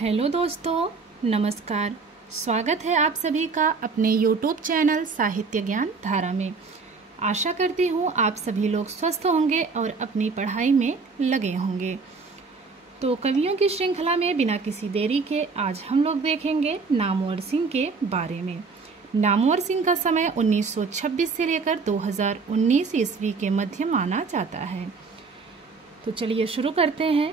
Hello दोस्तों, नमस्कार। स्वागत है आप सभी का अपने YouTube चैनल साहित्य ज्ञान धारा में। आशा करती हूँ आप सभी लोग स्वस्थ होंगे और अपनी पढ़ाई में लगे होंगे। तो कवियों की श्रृंखला में बिना किसी देरी के आज हम लोग देखेंगे नामवर सिंह के बारे में। नामवर सिंह का समय 1926 से लेकर 2019 ईस्वी के मध्य माना जाता है। तो चलिए शुरू करते हैं।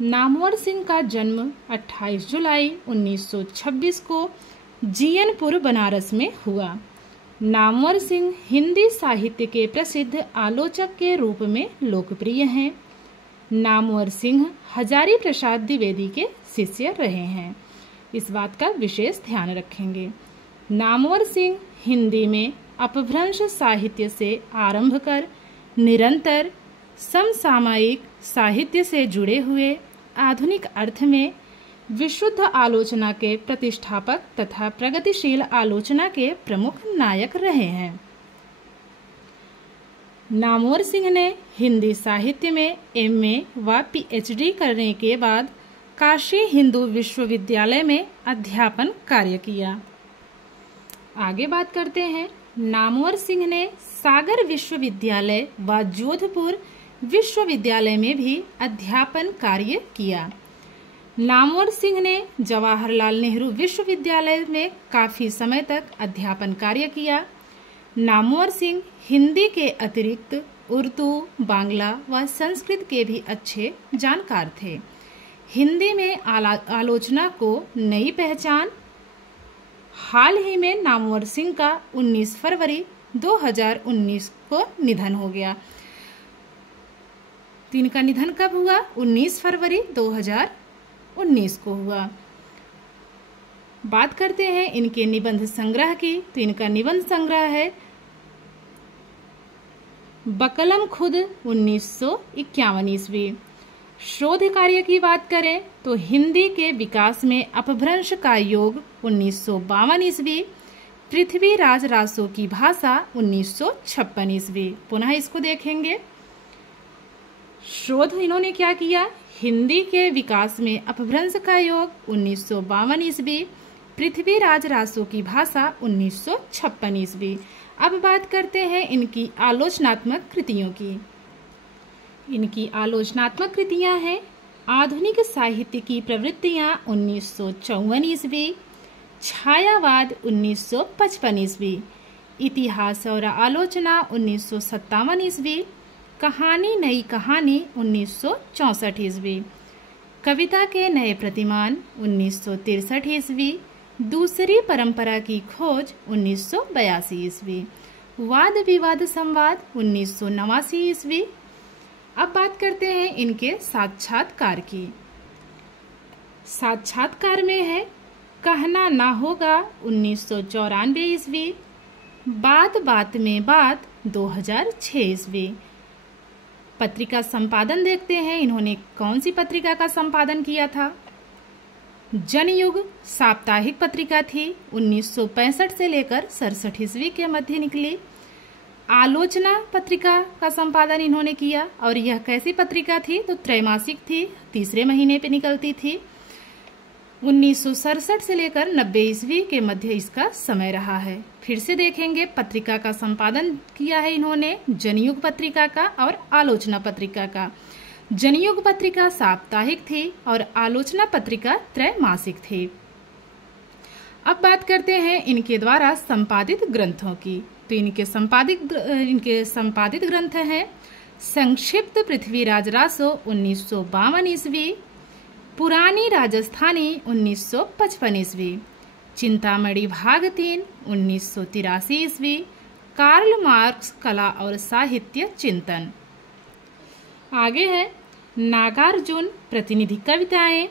नामवर सिंह का जन्म 28 जुलाई 1926 को जीयनपुर बनारस में हुआ। नामवर सिंह हिंदी साहित्य के प्रसिद्ध आलोचक के रूप में लोकप्रिय हैं। नामवर सिंह हजारी प्रसाद द्विवेदी के शिष्य रहे हैं, इस बात का विशेष ध्यान रखेंगे। नामवर सिंह हिंदी में अपभ्रंश साहित्य से आरंभ कर निरंतर समसामयिक साहित्य से जुड़े हुए आधुनिक अर्थ में विशुद्ध आलोचना के प्रतिष्ठापक तथा प्रगतिशील आलोचना के प्रमुख नायक रहे हैं। नामवर सिंह ने हिंदी साहित्य में MA व PhD करने के बाद काशी हिंदू विश्वविद्यालय में अध्यापन कार्य किया। आगे बात करते हैं। नामवर सिंह ने सागर विश्वविद्यालय व जोधपुर विश्वविद्यालय में भी अध्यापन कार्य किया। नामवर सिंह ने जवाहरलाल नेहरू विश्वविद्यालय में काफी समय तक अध्यापन कार्य किया। नामवर सिंह हिंदी के अतिरिक्त उर्दू, बांग्ला व संस्कृत के भी अच्छे जानकार थे। हिंदी में आलोचना को नई पहचान। हाल ही में नामवर सिंह का 19 फरवरी 2019 को निधन हो गया। तो इनका निधन कब हुआ? 19 फरवरी 2019 को हुआ। बात करते हैं इनके निबंध संग्रह की। तो इनका निबंध संग्रह है बकलम खुद 1951 ईस्वी। शोध कार्य की बात करें तो हिंदी के विकास में अपभ्रंश का योग 1952 ईस्वी। पृथ्वीराज रासो की भाषा 1956 ईस्वी। पुनः इसको देखेंगे। शोध इन्होंने क्या किया? हिंदी के विकास में अपभ्रंश का योग 1952 ईस्वी। पृथ्वीराज रासो की भाषा 1956 ईस्वी। अब बात करते हैं इनकी आलोचनात्मक कृतियों की। इनकी आलोचनात्मक कृतियां हैं आधुनिक साहित्य की प्रवृत्तियां 1954 ईस्वी, छायावाद 1955 ईस्वी, इतिहास और आलोचना 1957 ईस्वी, कहानी नई कहानी 1964 ईस्वी, कविता के नए प्रतिमान 1963 ईस्वी, दूसरी परंपरा की खोज 1982 ईस्वी, वाद विवाद संवाद 1989 ईस्वी। अब बात करते हैं इनके साक्षात्कार की। साक्षात्कार में है कहना ना होगा 1994 ईस्वी, बात बात में बात 2006 ईस्वी। पत्रिका संपादन देखते हैं इन्होंने कौन सी पत्रिका का संपादन किया था। जनयुग साप्ताहिक पत्रिका थी, 1965 से लेकर 67 ईस्वी के मध्य निकली। आलोचना पत्रिका का संपादन इन्होंने किया और यह कैसी पत्रिका थी? तो त्रैमासिक थी, तीसरे महीने पे निकलती थी। 1967 से लेकर 90 ईस्वी के मध्य इसका समय रहा है। फिर से देखेंगे पत्रिका का संपादन किया है इन्होंने जनयुग पत्रिका का और आलोचना पत्रिका का। जनयुग पत्रिका साप्ताहिक थी और आलोचना पत्रिका त्रैमासिक थी। अब बात करते हैं इनके द्वारा संपादित ग्रंथों की। तो इनके संपादित ग्रंथ हैं संक्षिप्त पृथ्वीराज रासो 1952 ईस्वी, पुरानी राजस्थानी 1955 ईस्वी, चिंतामणि भाग 3 1983 ईस्वी, कार्ल मार्क्स कला और साहित्य चिंतन। आगे है नागार्जुन प्रतिनिधि कविताएं,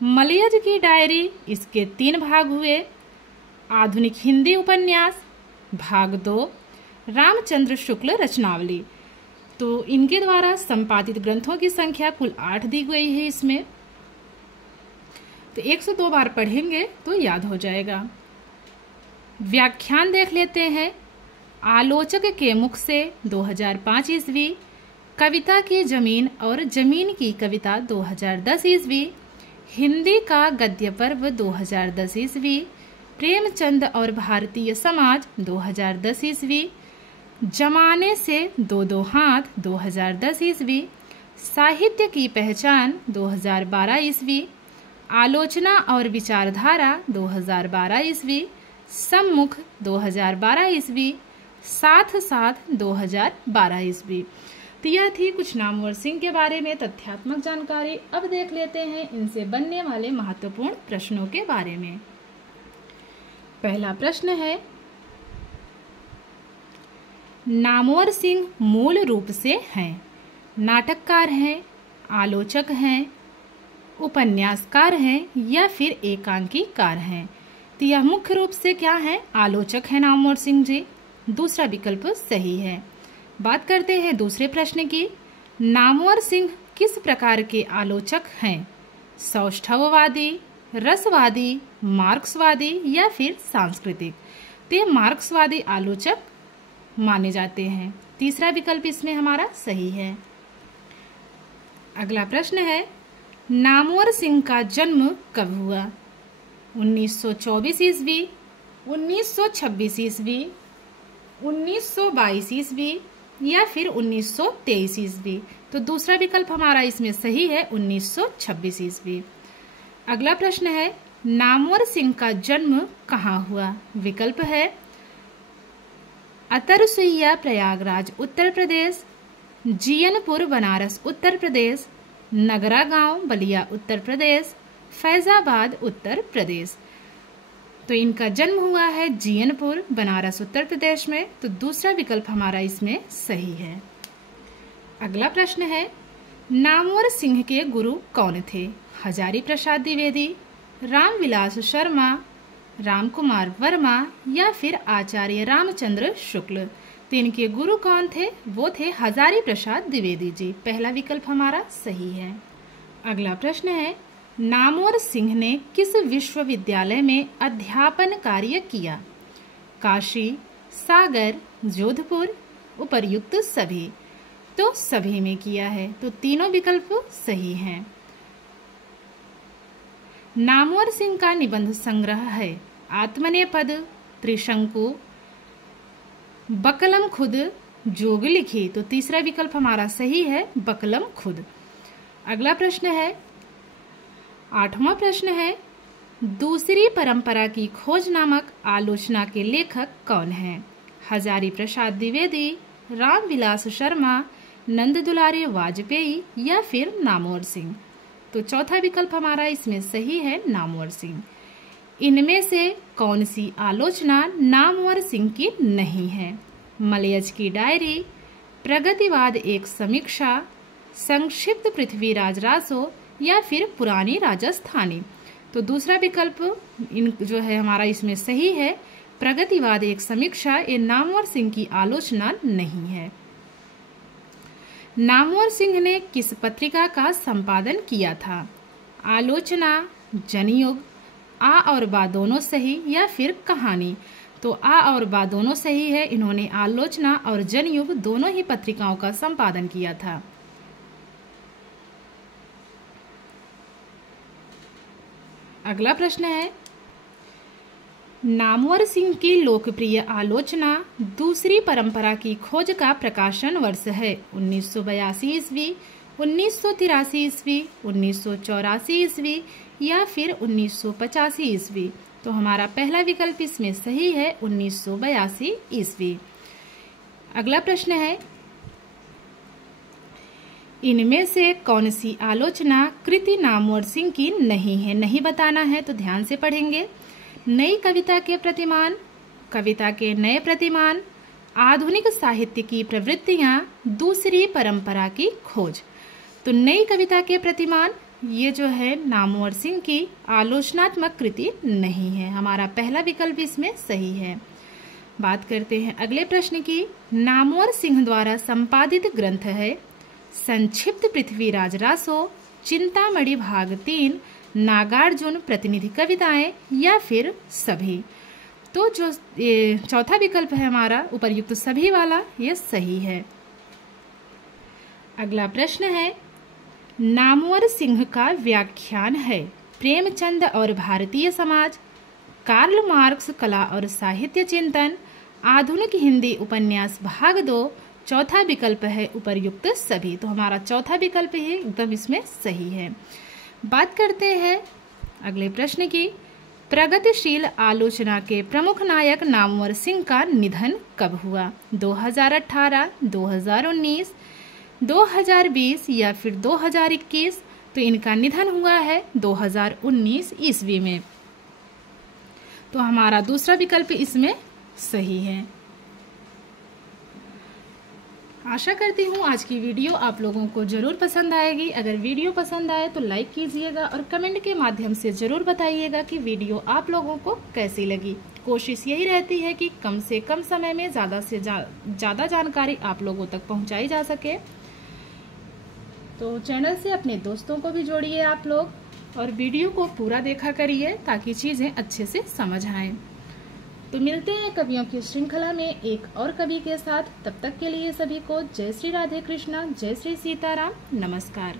मलयज की डायरी, इसके 3 भाग हुए। आधुनिक हिंदी उपन्यास भाग 2, रामचंद्र शुक्ल रचनावली। तो इनके द्वारा संपादित ग्रंथों की संख्या कुल 8 दी गई है इसमें। तो 102 बार पढ़ेंगे तो याद हो जाएगा। व्याख्यान देख लेते हैं। आलोचक के मुख से 2005 ईस्वी, कविता की जमीन और जमीन की कविता 2010 ईस्वी, हिंदी का गद्य पर्व 2010 ईस्वी, प्रेमचंद और भारतीय समाज 2010 ईस्वी, जमाने से दो दो हाथ 2010 ईस्वी, साहित्य की पहचान 2012 ईस्वी, आलोचना और विचारधारा 2012 ईस्वी, सम्मुख 2012 ईस्वी, साथ साथ 2012 ईस्वी। तो यह थी कुछ नामवर सिंह के बारे में तथ्यात्मक जानकारी। अब देख लेते हैं इनसे बनने वाले महत्वपूर्ण प्रश्नों के बारे में। पहला प्रश्न है, नामवर सिंह मूल रूप से हैं नाटककार हैं, आलोचक हैं, उपन्यासकार हैं या फिर एकांकीकार हैं? तो यह मुख्य रूप से क्या है? आलोचक है नामवर सिंह जी। दूसरा विकल्प सही है। बात करते हैं दूसरे प्रश्न की। नामवर सिंह किस प्रकार के आलोचक हैं? सौष्ठववादी, रसवादी, मार्क्सवादी या फिर सांस्कृतिक? तो ये मार्क्सवादी आलोचक माने जाते हैं। तीसरा विकल्प इसमें हमारा सही है। अगला प्रश्न है, नामवर सिंह का जन्म कब हुआ? 1924 ईस्वी, 1926 ईस्वी, 1922 ईस्वी या फिर 1923 ईस्वी? तो दूसरा विकल्प हमारा इसमें सही है, 1926 ईस्वी। अगला प्रश्न है, नामवर सिंह का जन्म कहाँ हुआ? विकल्प है अतरसुइया प्रयागराज उत्तर प्रदेश, जियनपुर बनारस उत्तर प्रदेश, नगरा गांव बलिया उत्तर प्रदेश, फैजाबाद उत्तर प्रदेश। तो इनका जन्म हुआ है जियनपुर बनारस उत्तर प्रदेश में। तो दूसरा विकल्प हमारा इसमें सही है। अगला प्रश्न है, नामवर सिंह के गुरु कौन थे? हजारी प्रसाद द्विवेदी, रामविलास शर्मा, रामकुमार वर्मा या फिर आचार्य रामचंद्र शुक्ल? तो इनके गुरु कौन थे? वो थे हजारी प्रसाद द्विवेदी जी। पहला विकल्प हमारा सही है। अगला प्रश्न है, नामवर सिंह ने किस विश्वविद्यालय में अध्यापन कार्य किया? काशी, सागर, जोधपुर, उपर्युक्त सभी? तो सभी में किया है। तो तीनों विकल्प सही हैं। नामवर सिंह का निबंध संग्रह है आत्मनेपद, त्रिशंकु, बकलम खुद, जोग लिखी? तो तीसरा विकल्प हमारा सही है, बकलम खुद। अगला प्रश्न है, 8वां प्रश्न है, दूसरी परंपरा की खोज नामक आलोचना के लेखक कौन हैं? हजारी प्रसाद द्विवेदी, रामविलास शर्मा, नंद दुलारे वाजपेयी या फिर नामवर सिंह? तो चौथा विकल्प हमारा इसमें सही है, नामवर सिंह। इनमें से कौन सी आलोचना नामवर सिंह की नहीं है? मलयज की डायरी, प्रगतिवाद एक समीक्षा, संक्षिप्त पृथ्वीराज रासो या फिर पुरानी राजस्थानी? तो दूसरा विकल्प जो है हमारा इसमें सही है, प्रगतिवाद एक समीक्षा। ये नामवर सिंह की आलोचना नहीं है। नामवर सिंह ने किस पत्रिका का संपादन किया था? आलोचना, जनयुग, आ और बा दोनों सही या फिर कहानी? तो आ और बा दोनों सही है। इन्होंने आलोचना और जनयुग दोनों ही पत्रिकाओं का संपादन किया था। अगला प्रश्न है, नामवर सिंह की लोकप्रिय आलोचना दूसरी परंपरा की खोज का प्रकाशन वर्ष है? 1982 ईस्वी, 1983 ईस्वी, 1984 ईस्वी या फिर 1985 ईस्वी? तो हमारा पहला विकल्प इसमें सही है, 1982 ईस्वी। अगला प्रश्न है, इनमें से कौन सी आलोचना कृति नामवर सिंह की नहीं है? नहीं बताना है तो ध्यान से पढ़ेंगे। नई कविता के प्रतिमान, कविता के नए प्रतिमान, आधुनिक साहित्य की प्रवृत्तियां, दूसरी परंपरा की खोज। तो नई कविता के प्रतिमान ये जो है नामवर सिंह की आलोचनात्मक कृति नहीं है। हमारा पहला विकल्प इसमें सही है। बात करते हैं अगले प्रश्न की। नामवर सिंह द्वारा संपादित ग्रंथ है संक्षिप्त पृथ्वीराज रासो, चिंतामणि भाग 3, नागार्जुन प्रतिनिधि कविताएं या फिर सभी? तो जो चौथा विकल्प है हमारा उपर्युक्त सभी वाला, ये सही है। अगला प्रश्न है, नामवर सिंह का व्याख्यान है प्रेमचंद और भारतीय समाज, कार्ल मार्क्स कला और साहित्य चिंतन, आधुनिक हिंदी उपन्यास भाग 2, चौथा विकल्प है उपर्युक्त सभी। तो हमारा चौथा विकल्प ही एकदम इसमें सही है। बात करते हैं अगले प्रश्न की। प्रगतिशील आलोचना के प्रमुख नायक नामवर सिंह का निधन कब हुआ? 2018, 2019, 2020 या फिर 2021? तो इनका निधन हुआ है 2019 ईस्वी में। तो हमारा दूसरा विकल्प इसमें सही है। आशा करती हूँ आज की वीडियो आप लोगों को ज़रूर पसंद आएगी। अगर वीडियो पसंद आए तो लाइक कीजिएगा और कमेंट के माध्यम से ज़रूर बताइएगा कि वीडियो आप लोगों को कैसी लगी। कोशिश यही रहती है कि कम से कम समय में ज़्यादा से ज़्यादा जानकारी आप लोगों तक पहुँचाई जा सके। तो चैनल से अपने दोस्तों को भी जोड़िए आप लोग और वीडियो को पूरा देखा करिए ताकि चीज़ें अच्छे से समझ आएँ। तो मिलते हैं कवियों की श्रृंखला में एक और कवि के साथ। तब तक के लिए सभी को जय श्री राधे कृष्णा, जय श्री सीताराम, नमस्कार।